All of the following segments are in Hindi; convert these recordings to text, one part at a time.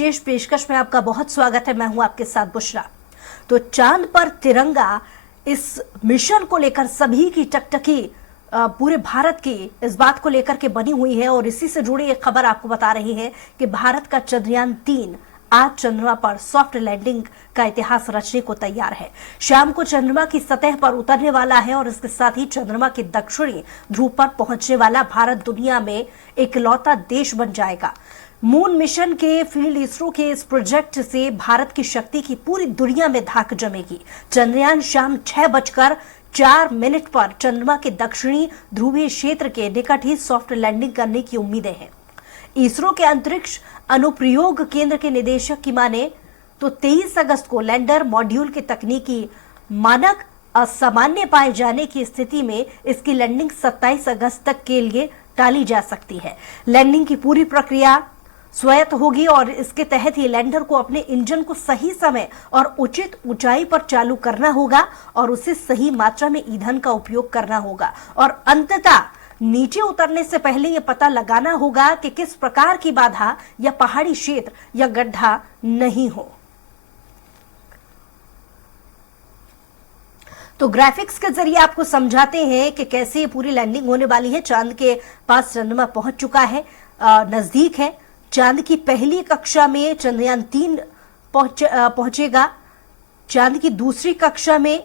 विशेष पेशकश में आपका बहुत स्वागत है। मैं हूं आपके साथ बुशरा। तो चांद पर तिरंगा, इस मिशन को लेकर सभी की टकटकी पूरे भारत की इस बात को लेकर के बनी हुई है और इसी से जुड़ी एक खबर आपको बता रही है कि भारत का चंद्रयान-3 आज चंद्रमा पर सॉफ्ट लैंडिंग का इतिहास रचने को तैयार है। शाम को चंद्रमा की सतह पर उतरने वाला है और इसके साथ ही चंद्रमा के दक्षिणी ध्रुव पर पहुंचने वाला भारत दुनिया में इकलौता देश बन जाएगा। मून मिशन के फील्ड इसरो के इस प्रोजेक्ट से भारत की शक्ति की पूरी दुनिया में धाक जमेगी। चंद्रयान शाम 6:04 पर चंद्रमा के दक्षिणी ध्रुवीय क्षेत्र के निकट ही सॉफ्ट लैंडिंग करने की उम्मीदें हैं। इसरो के अंतरिक्ष अनुप्रयोग केंद्र के निदेशक की माने तो 23 अगस्त को लैंडर मॉड्यूल के तकनीकी मानक असामान्य पाए जाने की स्थिति में इसकी लैंडिंग 27 अगस्त तक के लिए टाली जा सकती है। लैंडिंग की पूरी प्रक्रिया स्वायत्त होगी और इसके तहत ही लैंडर को अपने इंजन को सही समय और उचित ऊंचाई पर चालू करना होगा और उसे सही मात्रा में ईंधन का उपयोग करना होगा और अंततः नीचे उतरने से पहले यह पता लगाना होगा कि किस प्रकार की बाधा या पहाड़ी क्षेत्र या गड्ढा नहीं हो। तो ग्राफिक्स के जरिए आपको समझाते हैं कि कैसे ये पूरी लैंडिंग होने वाली है। चांद के पास चंद्रमा पहुंच चुका है, नजदीक है। चांद की पहली कक्षा में चंद्रयान-3 पहुंचेगा। चांद की दूसरी कक्षा में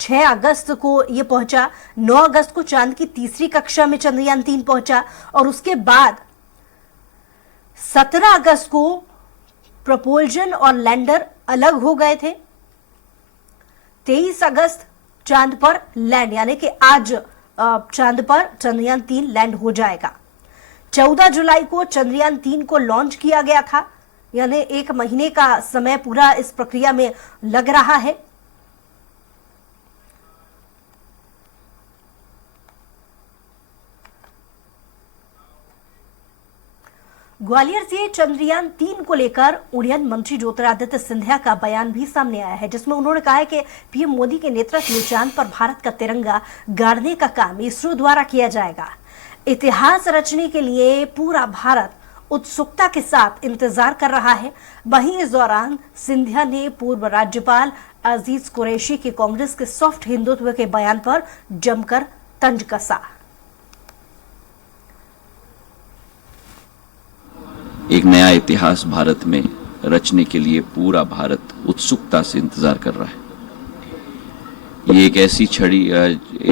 6 अगस्त को यह पहुंचा। 9 अगस्त को चांद की तीसरी कक्षा में चंद्रयान-3 पहुंचा और उसके बाद 17 अगस्त को प्रोपल्जन और लैंडर अलग हो गए थे। 23 अगस्त चांद पर लैंड, यानी कि आज चांद पर चंद्रयान-3 लैंड हो जाएगा। 14 जुलाई को चंद्रयान-3 को लॉन्च किया गया था, यानी 1 महीने का समय पूरा इस प्रक्रिया में लग रहा है। ग्वालियर से चंद्रयान-3 को लेकर उड़यन मंत्री ज्योतिरादित्य सिंधिया का बयान भी सामने आया है, जिसमें उन्होंने कहा है कि पीएम मोदी के नेतृत्व में चांद पर भारत का तिरंगा गाड़ने का काम इसरो द्वारा किया जाएगा। इतिहास रचने के लिए पूरा भारत उत्सुकता के साथ इंतजार कर रहा है। वहीं इस दौरान सिंधिया ने पूर्व राज्यपाल अजीज कुरैशी के कांग्रेस के सॉफ्ट हिंदुत्व के बयान पर जमकर तंज कसा। एक नया इतिहास भारत में रचने के लिए पूरा भारत उत्सुकता से इंतजार कर रहा है। ये एक ऐसी छड़ी,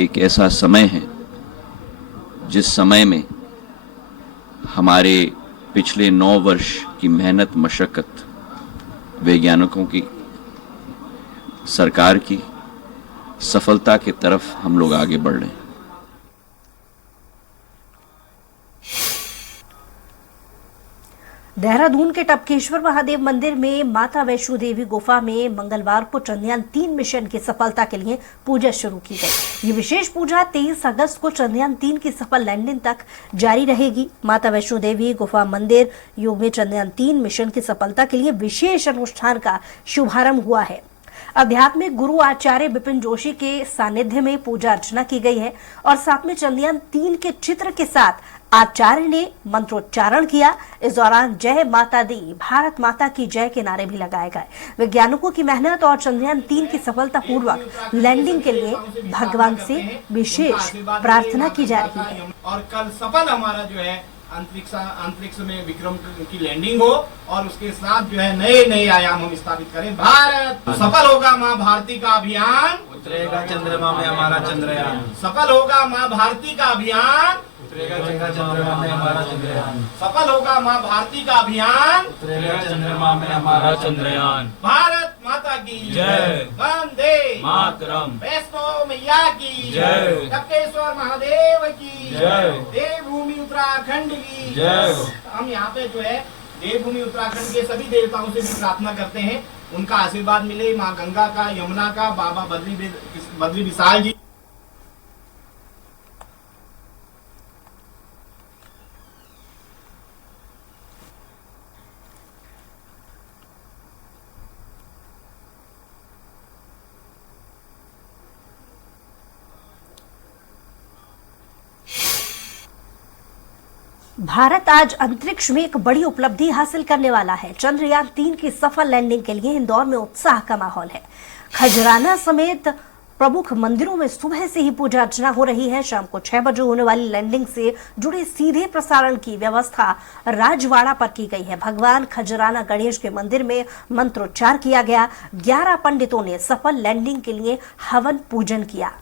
एक ऐसा समय है जिस समय में हमारे पिछले 9 वर्ष की मेहनत, मशक्कत, वैज्ञानिकों की, सरकार की सफलता की तरफ हम लोग आगे बढ़ रहे हैं। देहरादून के टपकेश्वर महादेव मंदिर में माता वैष्णो देवी गुफा में मंगलवार को चंद्रयान-3 मिशन की सफलता के लिए पूजा शुरू की गई। ये विशेष पूजा 23 अगस्त को चंद्रयान-3 की सफल लैंडिंग तक जारी रहेगी। माता वैष्णो देवी गुफा मंदिर योग में चंद्रयान-3 मिशन की सफलता के लिए विशेष अनुष्ठान का शुभारंभ हुआ है। आध्यात्मिक गुरु आचार्य विपिन जोशी के सानिध्य में पूजा अर्चना की गई है और साथ में चंद्रयान-3 के चित्र के साथ आचार्य ने मंत्रोच्चारण किया। इस दौरान जय माता दी, भारत माता की जय के नारे भी लगाए गए। वैज्ञानिकों की मेहनत और चंद्रयान-3 की सफलतापूर्वक लैंडिंग के लिए भगवान से विशेष प्रार्थना की जा रही है। और कल सफल हमारा जो है अंतरिक्ष में विक्रम की लैंडिंग हो और उसके साथ जो है नए आयाम हम स्थापित करें। भारत सफल होगा, माँ भारती का अभियान उतरेगा चंद्रमा में हमारा चंद्रयान। सफल होगा, माँ भारती का अभियान उतरेगा चंद्रमा में हमारा चंद्रयान। सफल होगा, माँ भारती का अभियान उतरेगा चंद्रमा में हमारा चंद्रयान। भारत माता की जय, वंदे मातरम, वैष्णो मैया की जय, टपकेश्वर महादेव की जय, देवभूमि उत्तराखंड की जय। हम यहाँ पे जो है देवभूमि उत्तराखंड के सभी देवताओं से भी प्रार्थना करते हैं, उनका आशीर्वाद मिले। माँ गंगा का, यमुना का, बाबा बद्री विशाल जी। भारत आज अंतरिक्ष में एक बड़ी उपलब्धि हासिल करने वाला है। चंद्रयान 3 की सफल लैंडिंग के लिए इंदौर में उत्साह का माहौल है। खजराना समेत प्रमुख मंदिरों में सुबह से ही पूजा अर्चना हो रही है। शाम को 6 बजे होने वाली लैंडिंग से जुड़े सीधे प्रसारण की व्यवस्था राजवाड़ा पर की गई है। भगवान खजराना गणेश के मंदिर में मंत्रोच्चार किया गया। 11 पंडितों ने सफल लैंडिंग के लिए हवन पूजन किया।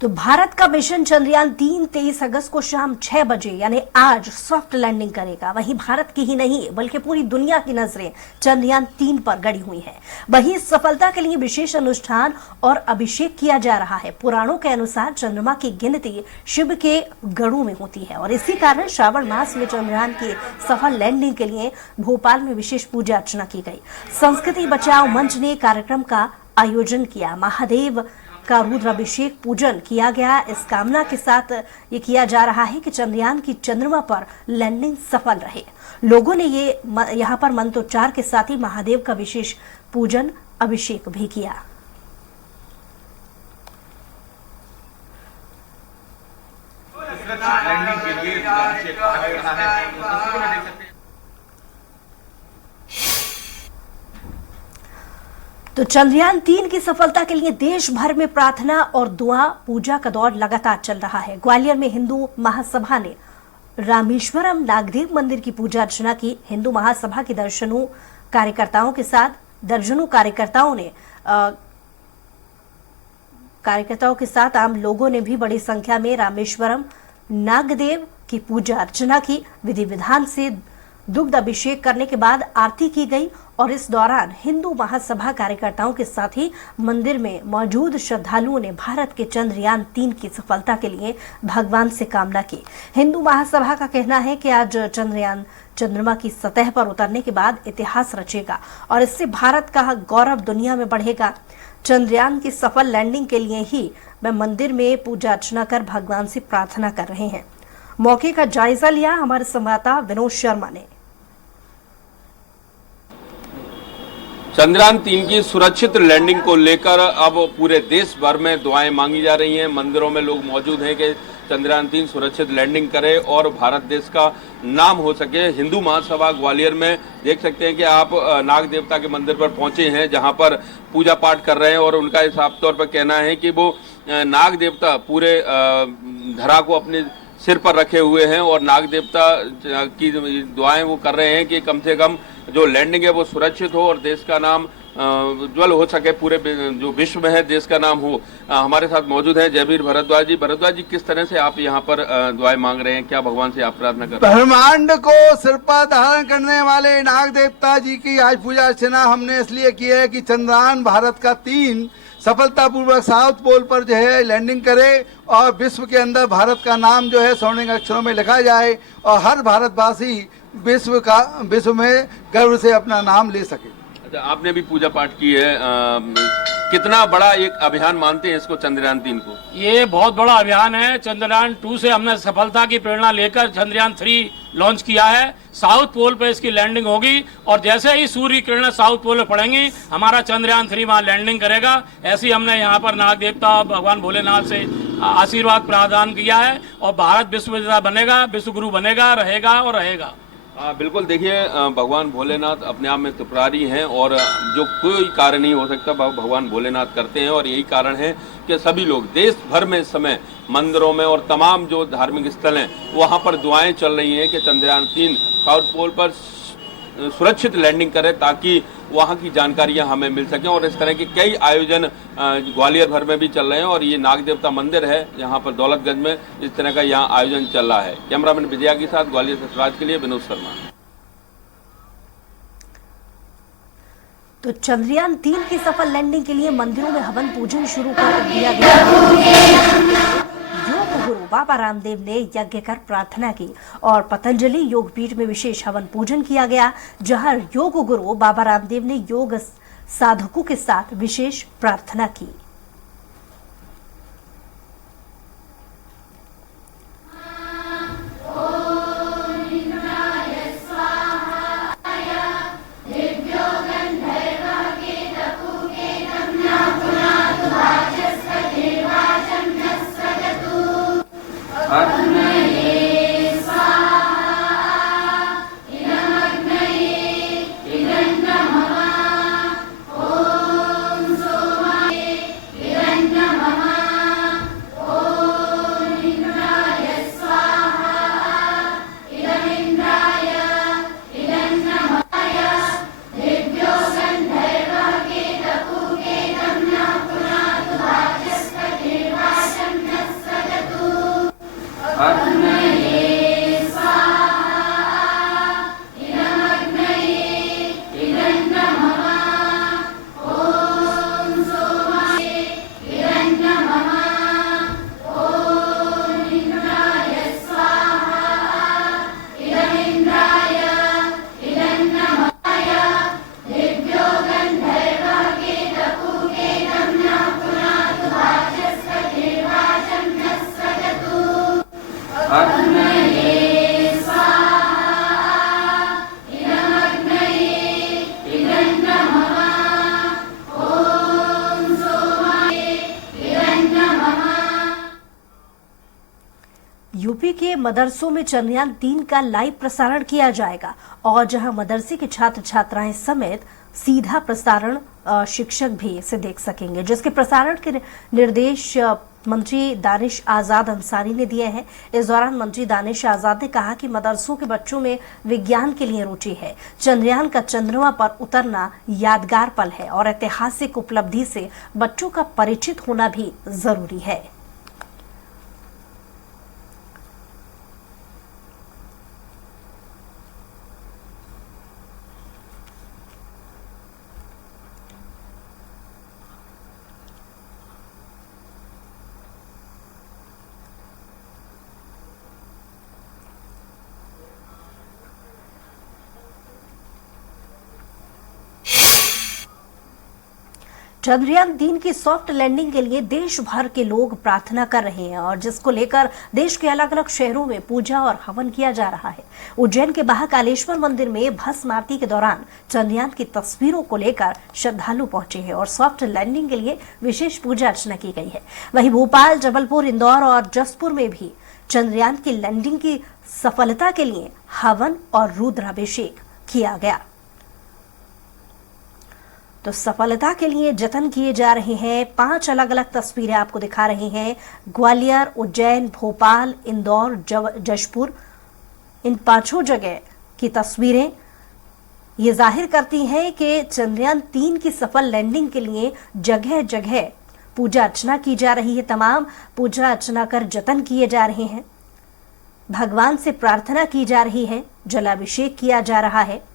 तो भारत का मिशन चंद्रयान 3 23 अगस्त को शाम 6 बजे यानी आज सॉफ्ट लैंडिंग करेगा। वहीं भारत की ही नहीं बल्कि पूरी दुनिया की नजरें चंद्रयान 3 पर गड़ी हुई हैं। वहीं इस सफलता के लिए विशेष अनुष्ठान और अभिषेक किया जा रहा है। पुराणों के अनुसार चंद्रमा की गिनती शिव के गणों में होती है और इसी कारण श्रावण मास में चंद्रयान की सफल लैंडिंग के लिए भोपाल में विशेष पूजा अर्चना की गई। संस्कृति बचाओ मंच ने कार्यक्रम का आयोजन किया। महादेव का रुद्राभिषेक पूजन किया गया। इस कामना के साथ ये किया जा रहा है कि चंद्रयान की चंद्रमा पर लैंडिंग सफल रहे। लोगों ने यहाँ पर मंत्रोच्चार के साथ ही महादेव का विशेष पूजन अभिषेक भी किया। तो चंद्रयान 3 की सफलता के लिए देश भर में प्रार्थना और दुआ पूजा का दौर लगातार चल रहा है। ग्वालियर में हिंदू महासभा ने रामेश्वरम नागदेव मंदिर की पूजा अर्चना की। हिंदू महासभा के दर्जनों कार्यकर्ताओं के साथ आम लोगों ने भी बड़ी संख्या में रामेश्वरम नागदेव की पूजा अर्चना की। विधि विधान से दुग्ध अभिषेक करने के बाद आरती की गई और इस दौरान हिंदू महासभा कार्यकर्ताओं के साथ ही मंदिर में मौजूद श्रद्धालुओं ने भारत के चंद्रयान 3 की सफलता के लिए भगवान से कामना की। हिंदू महासभा का कहना है कि आज चंद्रयान चंद्रमा की सतह पर उतरने के बाद इतिहास रचेगा और इससे भारत का गौरव दुनिया में बढ़ेगा। चंद्रयान की सफल लैंडिंग के लिए ही वे मंदिर में पूजा अर्चना कर भगवान से प्रार्थना कर रहे हैं। मौके का जायजा लिया हमारे संवाददाता विनोद शर्मा ने। चंद्रयान 3 की सुरक्षित लैंडिंग को लेकर अब पूरे देश भर में दुआएं मांगी जा रही हैं। मंदिरों में लोग मौजूद हैं कि चंद्रयान 3 सुरक्षित लैंडिंग करे और भारत देश का नाम हो सके। हिंदू महासभा ग्वालियर में देख सकते हैं कि आप नाग देवता के मंदिर पर पहुंचे हैं, जहां पर पूजा पाठ कर रहे हैं और उनका साफ तौर पर कहना है कि वो नाग देवता पूरे धरा को अपने सिर पर रखे हुए हैं और नाग देवता की दुआएं वो कर रहे हैं कि कम से कम जो लैंडिंग है वो सुरक्षित हो और देश का नाम उज्ज्वल हो सके, पूरे जो विश्व में है देश का नाम हो। हमारे साथ मौजूद हैं जयवीर भारद्वाज जी। भारद्वाज जी, किस तरह से आप यहाँ पर दुआएं मांग रहे हैं, क्या भगवान से आप प्रार्थना कर रहे हैं? ब्रह्मांड को सिर पर धारण करने वाले नाग देवता जी की आज पूजा अर्चना हमने इसलिए की है कि चंद्रयान भारत का 3 सफलतापूर्वक साउथ पोल पर जो है लैंडिंग करे और विश्व के अंदर भारत का नाम जो है स्वर्णिम अक्षरों में लिखा जाए और हर भारतवासी विश्व में गर्व से अपना नाम ले सके। अच्छा, आपने भी पूजा पाठ की है, कितना बड़ा एक अभियान मानते हैं इसको चंद्रयान 3 को? ये बहुत बड़ा अभियान है। चंद्रयान 2 से हमने सफलता की प्रेरणा लेकर चंद्रयान 3 लॉन्च किया है। साउथ पोल पे इसकी लैंडिंग होगी और जैसे ही सूर्य किरणें साउथ पोल पे पड़ेंगी हमारा चंद्रयान 3 वहां लैंडिंग करेगा। ऐसी हमने यहाँ पर नाग देवता भगवान भोलेनाथ से आशीर्वाद प्रदान किया है और भारत विश्व विजेता बनेगा, विश्व गुरु बनेगा, रहेगा और रहेगा। बिल्कुल, देखिए भगवान भोलेनाथ अपने आप में त्रिपुरारी हैं और जो कोई कार्य नहीं हो सकता भगवान भोलेनाथ करते हैं और यही कारण है कि सभी लोग देश भर में इस समय मंदिरों में और तमाम जो धार्मिक स्थल हैं वहाँ पर दुआएं चल रही हैं कि चंद्रयान 3 साउथ पोल पर सुरक्षित लैंडिंग करे ताकि वहाँ की जानकारियाँ हमें मिल सकें। और इस तरह के कई आयोजन ग्वालियर भर में भी चल रहे हैं और ये नाग देवता मंदिर है यहाँ पर दौलतगंज में, इस तरह का यहाँ आयोजन चल रहा है। कैमरामैन विजया के साथ ग्वालियर से स्वराज के लिए विनोद शर्मा। तो चंद्रयान 3 की सफल लैंडिंग के लिए मंदिरों में हवन पूजन शुरू कर दिया गया। योग गुरु बाबा रामदेव ने यज्ञ कर प्रार्थना की और पतंजलि योगपीठ में विशेष हवन पूजन किया गया, जहां योग गुरु बाबा रामदेव ने योग साधकों के साथ विशेष प्रार्थना की। यूपी के मदरसों में चंद्रयान 3 का लाइव प्रसारण किया जाएगा और जहां मदरसे के छात्र छात्राएं समेत सीधा प्रसारण शिक्षक भी इसे देख सकेंगे, जिसके प्रसारण के निर्देश मंत्री दानिश आजाद अंसारी ने दिए हैं। इस दौरान मंत्री दानिश आजाद ने कहा कि मदरसों के बच्चों में विज्ञान के लिए रुचि है। चंद्रयान का चंद्रमा पर उतरना यादगार पल है और ऐतिहासिक उपलब्धि से बच्चों का परिचित होना भी जरूरी है। चंद्रयान 3 की सॉफ्ट लैंडिंग के लिए देश भर के लोग प्रार्थना कर रहे हैं और जिसको लेकर देश के अलग अलग शहरों में पूजा और हवन किया जा रहा है। उज्जैन के महाकालेश्वर मंदिर में भस्म आरती के दौरान चंद्रयान की तस्वीरों को लेकर श्रद्धालु पहुंचे हैं और सॉफ्ट लैंडिंग के लिए विशेष पूजा अर्चना की गई है। वहीं भोपाल, जबलपुर, इंदौर और जसपुर में भी चंद्रयान की लैंडिंग की सफलता के लिए हवन और रुद्राभिषेक किया गया। तो सफलता के लिए जतन किए जा रहे हैं। 5 अलग अलग तस्वीरें आपको दिखा रहे हैं। ग्वालियर, उज्जैन, भोपाल, इंदौर, जशपुर, इन 5 जगह की तस्वीरें ये जाहिर करती हैं कि चंद्रयान 3 की सफल लैंडिंग के लिए जगह जगह पूजा अर्चना की जा रही है। तमाम पूजा अर्चना कर जतन किए जा रहे हैं। भगवान से प्रार्थना की जा रही है, जलाभिषेक किया जा रहा है।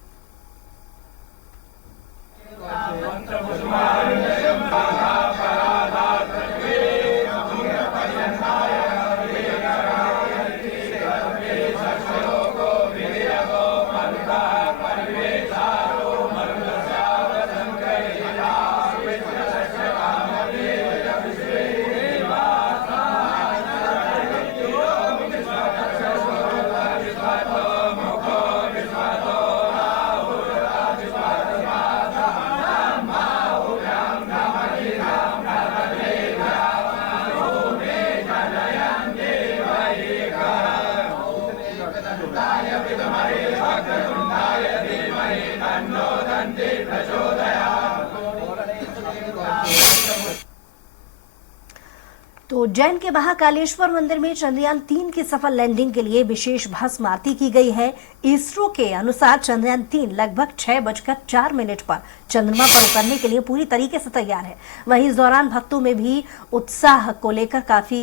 तो उज्जैन के महाकालेश्वर मंदिर में चंद्रयान 3 की सफल लैंडिंग के लिए विशेष भस्म आरती की गई है। इसरो के अनुसार चंद्रयान 3 लगभग 6:04 पर चंद्रमा पर उतरने के लिए पूरी तरीके से तैयार है। वहीं इस दौरान भक्तों में भी उत्साह को लेकर काफी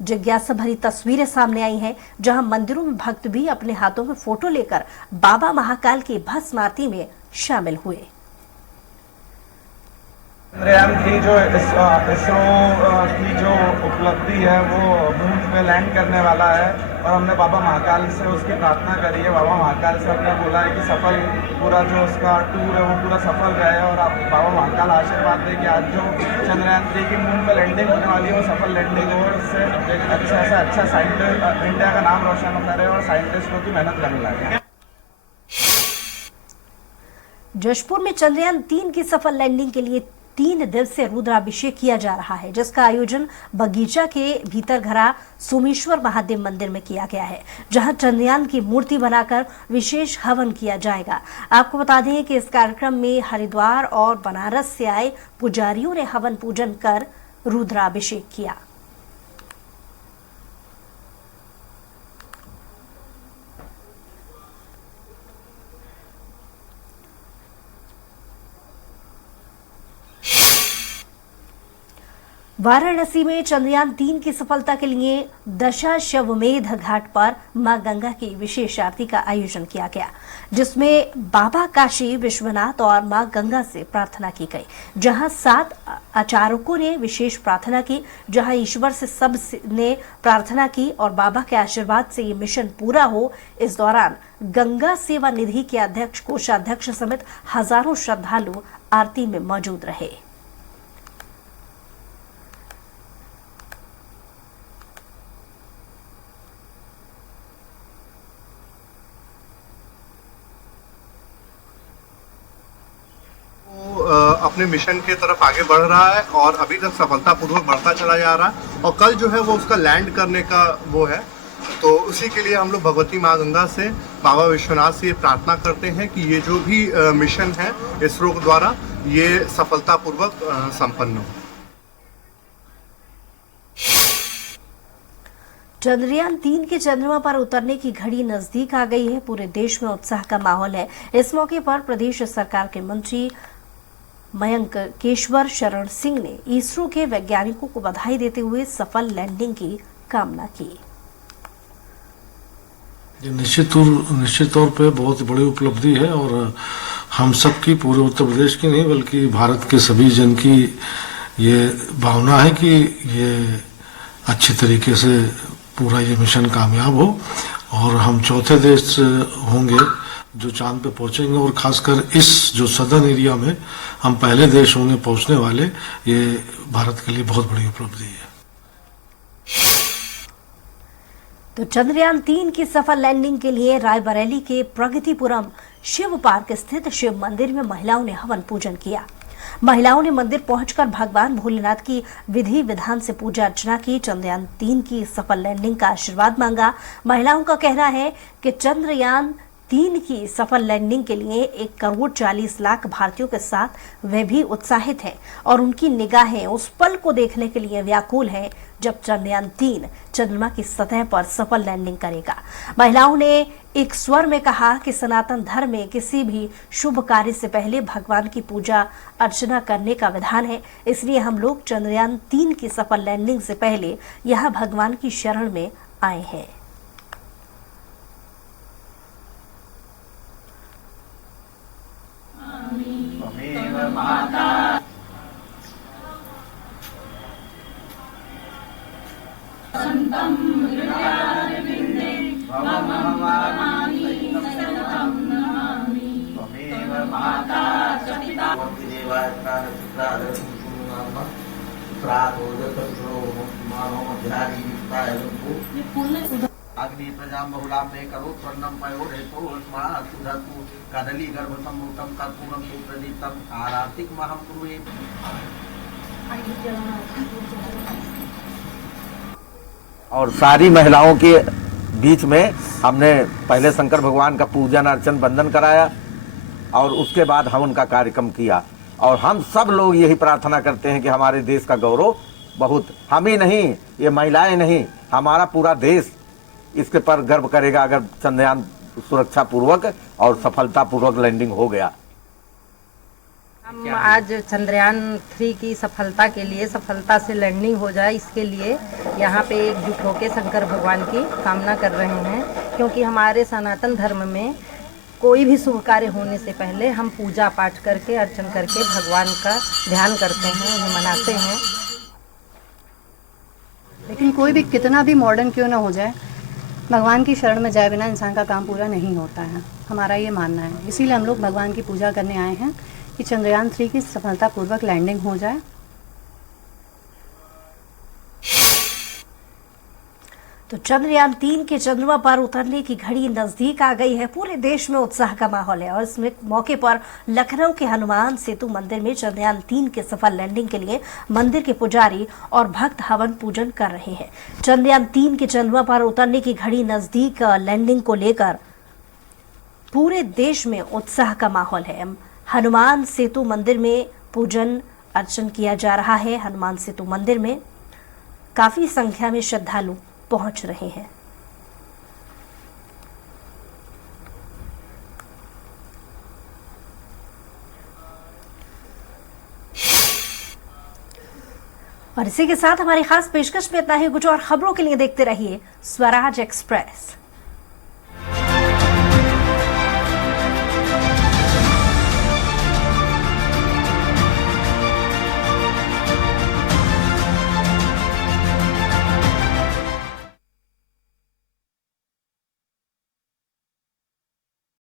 जिज्ञासा भरी तस्वीरें सामने आई हैं, जहां मंदिरों में भक्त भी अपने हाथों में फोटो लेकर बाबा महाकाल की भस्म आरती में शामिल हुए। चंद्रयान 3 जो इसरो की जो उपलब्धि है वो मून पे लैंड करने वाला है और हमने बाबा महाकाल से उसकी प्रार्थना करी है। बाबा महाकाल से हमने बोला है कि सफल पूरा जो उसका टूर है वो पूरा सफल रहे और आप बाबा महाकाल आशीर्वाद दें कि आज जो चंद्रयान 3 की मून पे लैंडिंग होने वाली है वो सफल लैंडिंग हो और इससे अच्छा साइंटिस्ट इंडिया का नाम रोशन करे और साइंटिस्टों की मेहनत करने लगे। जशपुर में चंद्रयान 3 की सफल लैंडिंग के लिए 3 दिवसीय रुद्राभिषेक किया जा रहा है, जिसका आयोजन बगीचा के भीतर घरा सोमेश्वर महादेव मंदिर में किया गया है, जहां चंद्रयान की मूर्ति बनाकर विशेष हवन किया जाएगा। आपको बता दें कि इस कार्यक्रम में हरिद्वार और बनारस से आए पुजारियों ने हवन पूजन कर रुद्राभिषेक किया। वाराणसी में चंद्रयान 3 की सफलता के लिए दशाश्वमेध घाट पर मां गंगा की विशेष आरती का आयोजन किया गया, जिसमें बाबा काशी विश्वनाथ और मां गंगा से प्रार्थना की गई। जहां 7 आचार्यों ने विशेष प्रार्थना की, जहां ईश्वर से सब ने प्रार्थना की और बाबा के आशीर्वाद से ये मिशन पूरा हो। इस दौरान गंगा सेवा निधि के अध्यक्ष, कोषाध्यक्ष समेत हजारों श्रद्धालु आरती में मौजूद रहे। अपने मिशन के तरफ आगे बढ़ रहा है और अभी तक सफलतापूर्वक बढ़ता चला जा रहा है और कल जो है वो उसका लैंड करने का वो है। तो उसी के लिए हम लोग भगवती माँ गंगा से, बाबा विश्वनाथ से प्रार्थना करते हैं कि ये जो भी मिशन है इसरो द्वारा ये सफलतापूर्वक संपन्न हो। चंद्रयान 3 के चंद्रमा पर उतरने की घड़ी नजदीक आ गई है। पूरे देश में उत्साह का माहौल है। इस मौके पर प्रदेश सरकार के मंत्री मयंक केशवर शरण सिंह ने इसरो के वैज्ञानिकों को बधाई देते हुए सफल लैंडिंग की कामना की। निश्चित तौर पे बहुत बड़ी उपलब्धि है और हम सब की, पूरे उत्तर प्रदेश की नहीं बल्कि भारत के सभी जन की ये भावना है कि ये अच्छे तरीके से पूरा ये मिशन कामयाब हो और हम चौथे देश होंगे जो चांद पे पहुंचेंगे और खासकर इस जो सदर्न एरिया में हम पहले देश होंगे पहुंचने वाले। ये भारत के लिए बहुत बड़ी उपलब्धि है। तो चंद्रयान 3 की सफल लैंडिंग के लिए रायबरेली के प्रगतिपुरम शिव पार्क स्थित शिव मंदिर में महिलाओं ने हवन पूजन किया। महिलाओं ने मंदिर पहुंचकर भगवान भोलेनाथ की विधि विधान से पूजा अर्चना की। चंद्रयान 3 की सफल लैंडिंग का आशीर्वाद मांगा। महिलाओं का कहना है कि चंद्रयान 3 की सफल लैंडिंग के लिए 1,40,00,000 भारतीयों के साथ वे भी उत्साहित हैं और उनकी निगाहें उस पल को देखने के लिए व्याकुल हैं जब चंद्रयान 3 चंद्रमा की सतह पर सफल लैंडिंग करेगा। महिलाओं ने एक स्वर में कहा कि सनातन धर्म में किसी भी शुभ कार्य से पहले भगवान की पूजा अर्चना करने का विधान है, इसलिए हम लोग चंद्रयान 3 की सफल लैंडिंग से पहले यहाँ भगवान की शरण में आए हैं। अग्नि प्रजाम बहुलाम में करो स्वर्णम पयो रेतो सुधतु कदली गर्भ सम्मुतम कर्पूरम सुप्रदीप्तम आरातिक महम कुरुए। और सारी महिलाओं के बीच में हमने पहले शंकर भगवान का पूजन अर्चन वंदन कराया और उसके बाद हवन का कार्यक्रम किया और हम सब लोग यही प्रार्थना करते हैं कि हमारे देश का गौरव बहुत, हम ही नहीं, ये महिलाएं नहीं, हमारा पूरा देश इसके पर गर्व करेगा अगर चंद्रयान सुरक्षा पूर्वक और सफलता पूर्वक लैंडिंग हो गया। हम आज चंद्रयान 3 की सफलता के लिए, सफलता से लैंडिंग हो जाए इसके लिए यहाँ पे एकजुट होकर शंकर भगवान की कामना कर रहे हैं, क्योंकि हमारे सनातन धर्म में कोई भी शुभ कार्य होने से पहले हम पूजा पाठ करके अर्चन करके भगवान का ध्यान करते हैं, उन्हें मनाते हैं। लेकिन कोई भी कितना भी मॉडर्न क्यों ना हो जाए, भगवान की शरण में जाए बिना इंसान का काम पूरा नहीं होता है, हमारा ये मानना है। इसीलिए हम लोग भगवान की पूजा करने आए हैं कि चंद्रयान 3 की सफलतापूर्वक लैंडिंग हो जाए। तो चंद्रयान 3 के चंद्रमा पर उतरने की घड़ी नजदीक आ गई है। पूरे देश में उत्साह का माहौल है और इस मौके पर लखनऊ के हनुमान सेतु मंदिर में चंद्रयान 3 के सफल लैंडिंग के लिए मंदिर के पुजारी और भक्त हवन पूजन कर रहे हैं। चंद्रयान 3 के चंद्रमा पर उतरने की घड़ी नजदीक लैंडिंग को लेकर पूरे देश में उत्साह का माहौल है। हनुमान सेतु मंदिर में पूजन अर्चन किया जा रहा है। हनुमान सेतु मंदिर में काफी संख्या में श्रद्धालु पहुंच रहे हैं। और इसी के साथ हमारी खास पेशकश में इतना ही। कुछ और खबरों के लिए देखते रहिए स्वराज एक्सप्रेस।